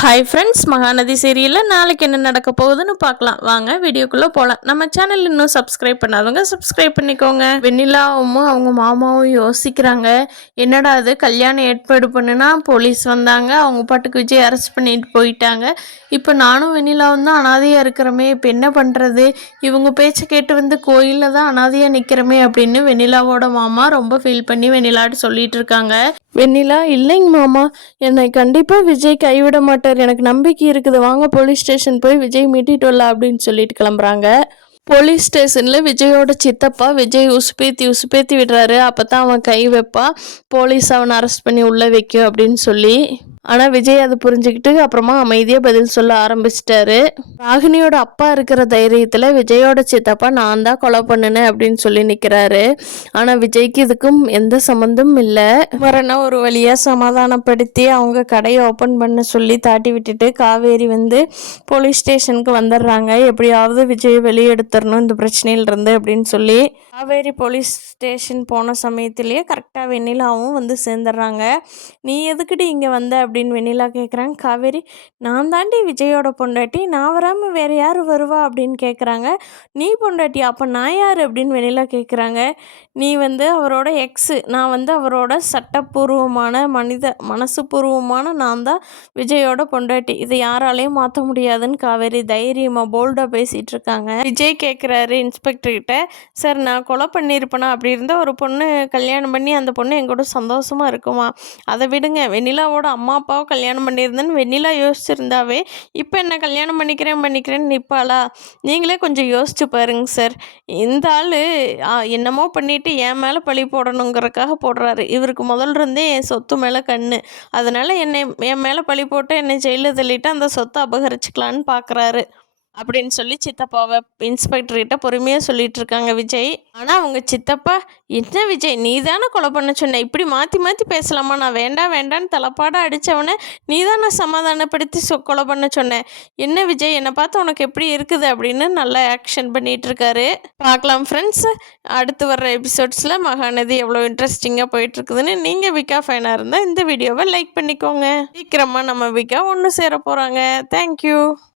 Hi friends, Mahanadi சீரியலில் நாளைக்கு என்ன நடக்க போகுதுன்னு பார்க்கலாம். வாங்க வீடியோக்குள்ளே போகலாம். நம்ம சேனல் இன்னும் சப்ஸ்கிரைப் பண்ணாதவங்க சப்ஸ்கிரைப் பண்ணிக்கோங்க. வெண்ணிலாவும் அவங்க மாமாவும் யோசிக்கிறாங்க, என்னடா அது கல்யாணம் ஏற்பாடு பண்ணுனா போலீஸ் வந்தாங்க, அவங்க பாட்டுக்கு விஜய் அரெஸ்ட் பண்ணிட்டு போயிட்டாங்க. இப்போ நானும் வெண்ணிலாவும் தான் அனாதையாக இருக்கிறோமே, இப்போ என்ன பண்ணுறது, இவங்க பேச்சை கேட்டு வந்து கோயிலில் தான் அனாதையாக நிற்கிறோமே அப்படின்னு வெண்ணிலாவோட மாமா ரொம்ப ஃபீல் பண்ணி வெண்ணிலாட்டு சொல்லிட்டு இருக்காங்க. வெண்ணிலா, இல்லைங்க மாமா, என்னை கண்டிப்பாக விஜய் கைவிட மாட்டார், எனக்கு நம்பிக்கை இருக்குது, வாங்க போலீஸ் ஸ்டேஷன் போய் விஜய் மீட்டிட்டு வரலாம் அப்படின்னு சொல்லிட்டு கிளம்புறாங்க. போலீஸ் ஸ்டேஷனில் விஜயோட சித்தப்பா விஜய் உசுப்பேத்தி விடுறாரு. அப்போ தான் அவன் கை வைப்பா, போலீஸ் அவனை அரெஸ்ட் பண்ணி உள்ளே வைக்கும் அப்படின்னு சொல்லி. ஆனால் விஜய் அதை புரிஞ்சுக்கிட்டு அப்புறமா அமைதியாக பதில் சொல்ல ஆரம்பிச்சிட்டாரு. ராகினியோட அப்பா இருக்கிற தைரியத்தில் விஜயோட சித்தப்பா நான் தான் கொலை பண்ணினேன் அப்படின்னு சொல்லி நிற்கிறாரு. ஆனால் விஜய்க்கு இதுக்கும் எந்த சம்மந்தமும் இல்லை. வரனா ஒரு வழியாக சமாதானப்படுத்தி அவங்க கடையை ஓப்பன் பண்ண சொல்லி தாட்டி விட்டுட்டு காவேரி வந்து போலீஸ் ஸ்டேஷனுக்கு வந்துடுறாங்க. எப்படியாவது விஜய் வெளியே எடுத்துடணும் இந்த பிரச்சனையிலிருந்து அப்படின்னு சொல்லி. காவேரி போலீஸ் ஸ்டேஷன் போன சமயத்திலேயே கரெக்டாக வெண்ணிலாவும் வந்து சேர்ந்துடுறாங்க. நீ எதுக்கிட்டு இங்கே வந்த அப்படின்னு வெண்ணிலா கேட்குறாங்க. காவேரி, நான் தாண்டி விஜயோட பொண்டாட்டி, நான் வராமல் வேறு யார் வருவா அப்படின்னு கேட்குறாங்க. நீ பொண்டாட்டி, அப்போ நான் யார் அப்படின்னு வெண்ணிலா கேட்குறாங்க. நீ வந்து அவரோட எக்ஸு, நான் வந்து அவரோட சட்டப்பூர்வமான மனசுப்பூர்வமான நான் தான் விஜயோட பொண்டாட்டி, இதை யாராலையும் மாற்ற முடியாதுன்னு காவேரி தைரியமாக போல்டாக பேசிகிட்டு இருக்காங்க. விஜய் கேட்குறாரு இன்ஸ்பெக்டர்கிட்ட, சார் நான் கொலை பண்ணியிருப்பேனா, அப்படி இருந்தால் ஒரு பொண்ணு கல்யாணம் பண்ணி அந்த பொண்ணு எங்கூட சந்தோஷமாக இருக்குமா, அதை விடுங்க, வெண்ணிலாவோட அம்மா அப்பாவை கல்யாணம் பண்ணியிருந்தேன்னு வெண்ணிலா யோசிச்சிருந்தாவே இப்போ என்ன கல்யாணம் பண்ணிக்கிறேன்னு நிற்பாளா, நீங்களே கொஞ்சம் யோசிச்சு பாருங்க சார். இந்த ஆள் என்னமோ பண்ணிவிட்டு என் மேலே பழி போடணுங்கிறதுக்காக போடுறாரு. இவருக்கு முதல்ல இருந்தே என் சொத்து மேலே கண்ணு, அதனால் என் மேலே பழி போட்டு என்னை ஜெயிலில் தள்ளிட்டு அந்த சொத்தை அபகரிச்சுக்கலான்னு பார்க்குறாரு அப்படின்னு சொல்லி சித்தப்பாவை இன்ஸ்பெக்டர்கிட்ட பொறுமையாக சொல்லிட்டு இருக்காங்க விஜய். ஆனால் அவங்க சித்தப்பா, என்ன விஜய், நீ தானே கொலை பண்ண சொன்ன, இப்படி மாற்றி மாற்றி பேசலாமா, நான் வேண்டான்னு தலைப்பாடாக அடித்தவனே நீ தானே சமாதானப்படுத்தி கொலை பண்ண சொன்னேன், என்ன விஜய் என்னை பார்த்து உனக்கு எப்படி இருக்குது அப்படின்னு நல்லா ஆக்ஷன் பண்ணிகிட்டு இருக்காரு. பார்க்கலாம் ஃப்ரெண்ட்ஸ், அடுத்து வர்ற எபிசோட்ஸில் மகாநதி எவ்வளோ இன்ட்ரெஸ்டிங்காக போயிட்டுருக்குதுன்னு. நீங்கள் விகா ஃபேனாக இருந்தால் இந்த வீடியோவை லைக் பண்ணிக்கோங்க. சீக்கிரமாக நம்ம விகா ஒன்று சேர போகிறாங்க. தேங்க்யூ.